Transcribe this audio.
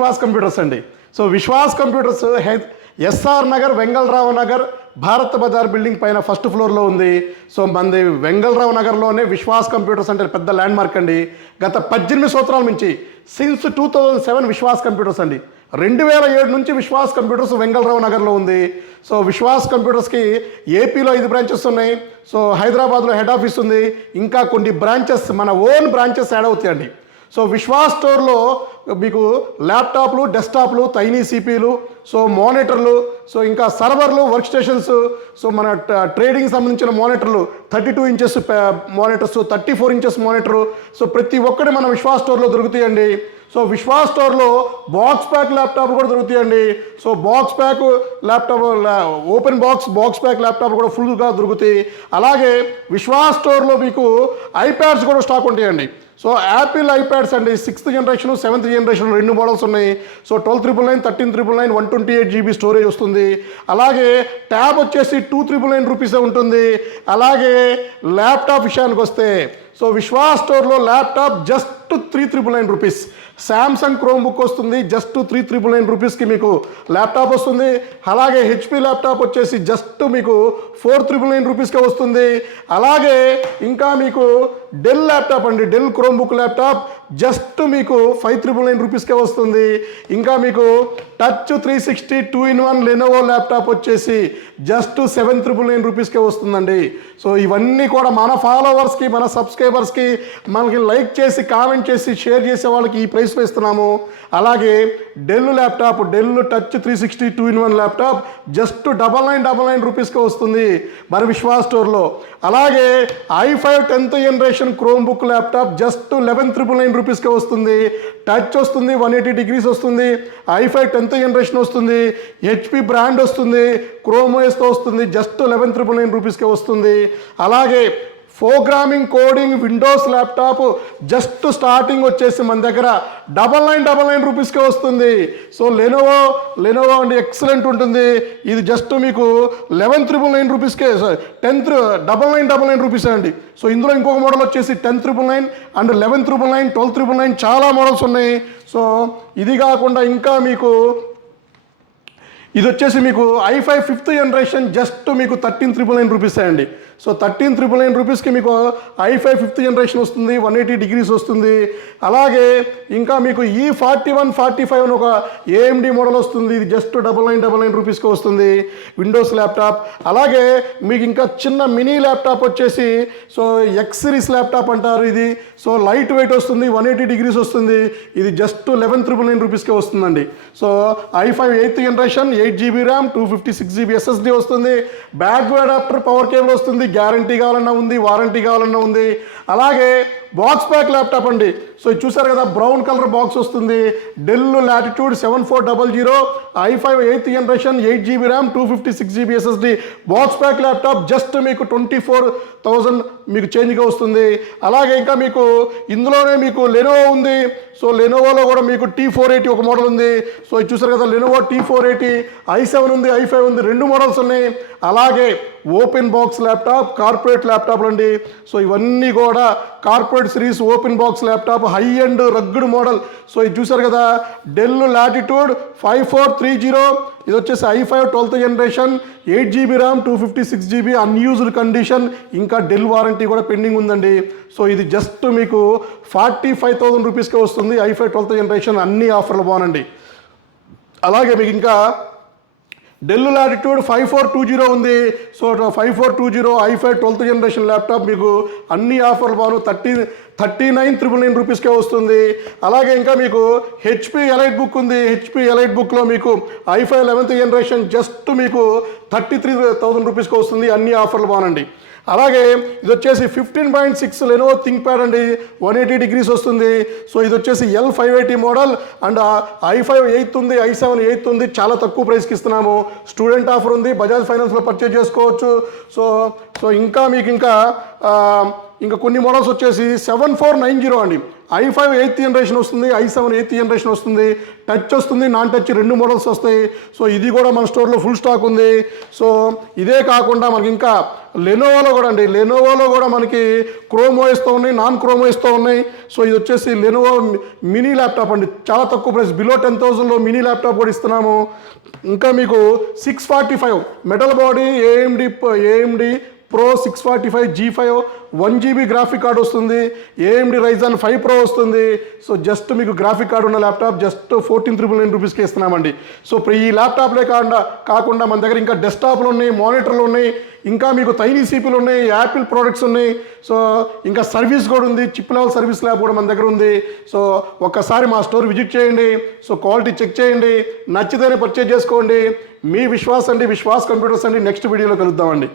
Vishwas computers అండి. So Vishwas computers SR Nagar, Vengalrao Nagar, Bharat Bazar building పైన first ఫ్లోర్లో ఉంది. సో మనది వెంగళరావు నగర్లోనే విశ్వాస్ కంప్యూటర్స్ అంటే పెద్ద ల్యాండ్ మార్క్ అండి. గత 18 సంవత్సరాల నుంచి సిన్స్ 2007 విశ్వాస్ కంప్యూటర్స్ అండి. 2007 నుంచి విశ్వాస్ కంప్యూటర్స్ వెంగళరావు నగర్లో ఉంది. సో విశ్వాస్ కంప్యూటర్స్కి ఏపీలో 5 బ్రాంచెస్ ఉన్నాయి. సో హైదరాబాద్లో హెడ్ ఆఫీస్ ఉంది. ఇంకా కొన్ని బ్రాంచెస్, మన ఓన్ బ్రాంచెస్ యాడ్ అవుతాయండి. సో విశ్వాస్ స్టోర్లో మీకు ల్యాప్టాప్లు, డెస్క్టాప్లు, తైనీ సిపిలు, సో మానిటర్లు, సో ఇంకా సర్వర్లు, వర్క్ స్టేషన్స్, సో మన ట్రేడింగ్ సంబంధించిన మానిటర్లు 32 inches monitors, 34 inches monitor, so ప్రతి ఒక్కటి మన విశ్వాస్ స్టోర్లో దొరుకుతాయండి. సో విశ్వాస్ స్టోర్లో బాక్స్ ప్యాక్ ల్యాప్టాప్ కూడా దొరుకుతాయండి. So box pack laptop, open box pack laptop కూడా ఫుల్గా దొరుకుతాయి. అలాగే విశ్వాస్ స్టోర్లో మీకు ఐప్యాడ్స్ కూడా స్టాక్ ఉంటాయండి. సో యాపిల్ ఐప్యాడ్స్ అండి, 6th generation, 7th generation 2 models ఉన్నాయి. సో 12,999, 13,999, 128 GB స్టోరేజ్ వస్తుంది. అలాగే ట్యాబ్ వచ్చేసి 2,999 రూపీసే ఉంటుంది. అలాగే ల్యాప్టాప్ విషయానికి వస్తే సో విశ్వాస్ స్టోర్లో laptop just 3,999 rupees. Samsung chrome book వస్తుంది, జస్ట్ 3,999 రూపీస్కి మీకు ల్యాప్టాప్ వస్తుంది. అలాగే హెచ్పి ల్యాప్టాప్ వచ్చేసి జస్ట్ మీకు 4,999 రూపీస్కే వస్తుంది. అలాగే ఇంకా మీకు డెల్ ల్యాప్టాప్ అండి, Dell Chromebook laptop just మీకు 5,999 రూపీస్కే వస్తుంది. ఇంకా మీకు టచ్ 360 2-in-1 లెనోవో ల్యాప్టాప్ వచ్చేసి జస్ట్ 7,999 రూపీస్కే వస్తుందండి. సో ఇవన్నీ కూడా మన ఫాలోవర్స్కి, మన సబ్స్క్రైబర్స్కి, మనకి లైక్ చేసి, కామెంట్ చేసి, షేర్ చేసే వాళ్ళకి ఈ ప్రైస్లో ఇస్తున్నాము. అలాగే Dell laptop, Dell touch 360 2-in-1 laptop just 999 రూపీస్కే వస్తుంది మన విశ్వాస్ స్టోర్లో. అలాగే i5 10th generation Chromebook laptop just 11,999 రూపీస్కే వస్తుంది. టచ్ వస్తుంది, 180 degrees వస్తుంది, i5 10th జనరేషన్ వస్తుంది, హెచ్పి బ్రాండ్ వస్తుంది, క్రోమ్ ఓఎస్తో వస్తుంది, జస్ట్ 11,999 రూపీస్కే వస్తుంది. అలాగే programming, coding, Windows laptop just starting వచ్చేసి మన దగ్గర 999 రూపీస్కే వస్తుంది. సో లెనోవో అండి ఎక్సలెంట్ ఉంటుంది. ఇది జస్ట్ మీకు 11,999 రూపీస్కే, 999 రూపీస్ అండి. సో ఇందులో ఇంకొక మోడల్ వచ్చేసి 10,999 అండ్ 11,999, 12,999 చాలా మోడల్స్ ఉన్నాయి. సో ఇది కాకుండా ఇంకా మీకు ఇది వచ్చేసి మీకు i5 5th జనరేషన్ జస్ట్ మీకు 13,999 రూపీసే అండి. సో 13,999 రూపీస్కి మీకు i5 5th జనరేషన్ వస్తుంది, 180 degrees వస్తుంది. అలాగే ఇంకా మీకు E4145 అని ఒక AMD మోడల్ వస్తుంది, ఇది జస్ట్ 999 రూపీస్కి వస్తుంది, విండోస్ ల్యాప్టాప్. అలాగే మీకు ఇంకా చిన్న మినీ ల్యాప్టాప్ వచ్చేసి సో ఎక్స్ సిరీస్ ల్యాప్టాప్ అంటారు ఇది. సో లైట్ వెయిట్ వస్తుంది, 180 degrees వస్తుంది, ఇది జస్ట్ 11,999 రూపీస్కే వస్తుందండి. So i5 8th generation, 8 GB RAM, 256 GB SSD వస్తుంది, బ్యాక్ అడాప్టర్, పవర్ కేబుల్ వస్తుంది, గ్యారంటీ కావాలన్నా ఉంది, వారంటీ కావాలన్నా ఉంది. అలాగే బాక్స్ ప్యాక్ ల్యాప్టాప్ అండి. సో ఇది చూసారు కదా, బ్రౌన్ కలర్ బాక్స్ వస్తుంది, del latitude 7400, i5 8th generation, 8 GB RAM, 256 GB SSD box pack laptop just మీకు 24,000 మీకు చేంజ్గా వస్తుంది. అలాగే ఇంకా మీకు ఇందులోనే మీకు లెనోవో ఉంది. సో లెనోవోలో కూడా మీకు T480 ఒక మోడల్ ఉంది. సో ఇది చూసారు కదా, లెనోవో T480, i7 ఉంది, i5 ఉంది, 2 మోడల్స్ ఉన్నాయి. అలాగే ఓపెన్ బాక్స్ ల్యాప్టాప్, కార్పొరేట్ ల్యాప్టాప్లు అండి. సో ఇవన్నీ కూడా corporate series open box laptop, high and rugged model. So ఇది చూసారు కదా, డెల్ లాటిట్యూడ్ 5430, ఇది వచ్చేసి i5 12th generation, 8 GB RAM, 256 GB unused condition, ఇంకా డెల్ వారంటీ కూడా పెండింగ్ ఉందండి. సో ఇది జస్ట్ మీకు 45,000 రూపీస్కే వస్తుంది, i5 12th జనరేషన్. అన్ని ఆఫర్లు బాగుందండి. అలాగే మీకు ఇంకా డెల్ లాటిట్యూడ్ 5420 ఉంది. So 5420 i5 12th generation laptop మీకు అన్ని ఆఫర్లు బాను 39,999 రూపీస్కే వస్తుంది. అలాగే ఇంకా మీకు హెచ్పి ఎలైట్ బుక్ ఉంది. హెచ్పి ఎలైట్ బుక్లో మీకు i5 11th జనరేషన్ జస్ట్ మీకు 33,000 రూపీస్కి వస్తుంది, అన్ని ఆఫర్లు బాగుందండి. అలాగే ఇది వచ్చేసి 15.6 లెనోవో థింక్ ప్యాడ్ అండి, 180 degrees వస్తుంది. సో ఇది వచ్చేసి L580 model and i5 8th ఉంది, i7 8th ఉంది, చాలా తక్కువ ప్రైస్కి ఇస్తున్నాము. స్టూడెంట్ ఆఫర్ ఉంది, బజాజ్ ఫైనాన్స్లో పర్చేజ్ చేసుకోవచ్చు. సో ఇంకా మీకు ఇంకా ఇంకా కొన్ని మోడల్స్ వచ్చేసి 7490 అండి. i5 8th జనరేషన్ వస్తుంది, i7 8th జనరేషన్ వస్తుంది, టచ్ వస్తుంది, నాన్ టచ్ 2 మోడల్స్ వస్తాయి. సో ఇది కూడా మన స్టోర్లో ఫుల్ స్టాక్ ఉంది. సో ఇదే కాకుండా మనకి ఇంకా లెనోవోలో కూడా అండి, లెనోవోలో కూడా మనకి క్రోమ్ ఓఎస్తో ఉన్నాయి, నాన్ క్రోమ్ ఓఎస్తో ఉన్నాయి. సో ఇది వచ్చేసి లెనోవో మినీ ల్యాప్టాప్ అండి, చాలా తక్కువ ప్రైస్, బిలో 10,000లో మినీ ల్యాప్టాప్ కూడా ఇస్తున్నాము. ఇంకా మీకు 645 metal body AMD pro 645 G5 1GB graphic card వస్తుంది, AMD Ryzen 5 Pro వస్తుంది. సో జస్ట్ మీకు గ్రాఫిక్ కార్డ్ ఉన్న ల్యాప్టాప్ జస్ట్ 14,999 రూపీస్కి ఇస్తున్నామండి. సో ఈ ల్యాప్టాప్లే కాకుండా మన దగ్గర ఇంకా డెస్క్టాప్లు ఉన్నాయి, మానిటర్లు ఉన్నాయి, ఇంకా మీకు తైనీ సిపిలు ఉన్నాయి, యాపిల్ ప్రోడక్ట్స్ ఉన్నాయి. సో ఇంకా సర్వీస్ కూడా ఉంది, చిప్ లెవెల్ సర్వీస్ ల్యాబ్ కూడా మన దగ్గర ఉంది. సో ఒక్కసారి మా స్టోర్ విజిట్ చేయండి, సో క్వాలిటీ చెక్ చేయండి, నచ్చితేనే పర్చేజ్ చేసుకోండి. మీ విశ్వాస్ అండి, విశ్వాస్ కంప్యూటర్స్ అండి. నెక్స్ట్ వీడియోలో కలుద్దామండి.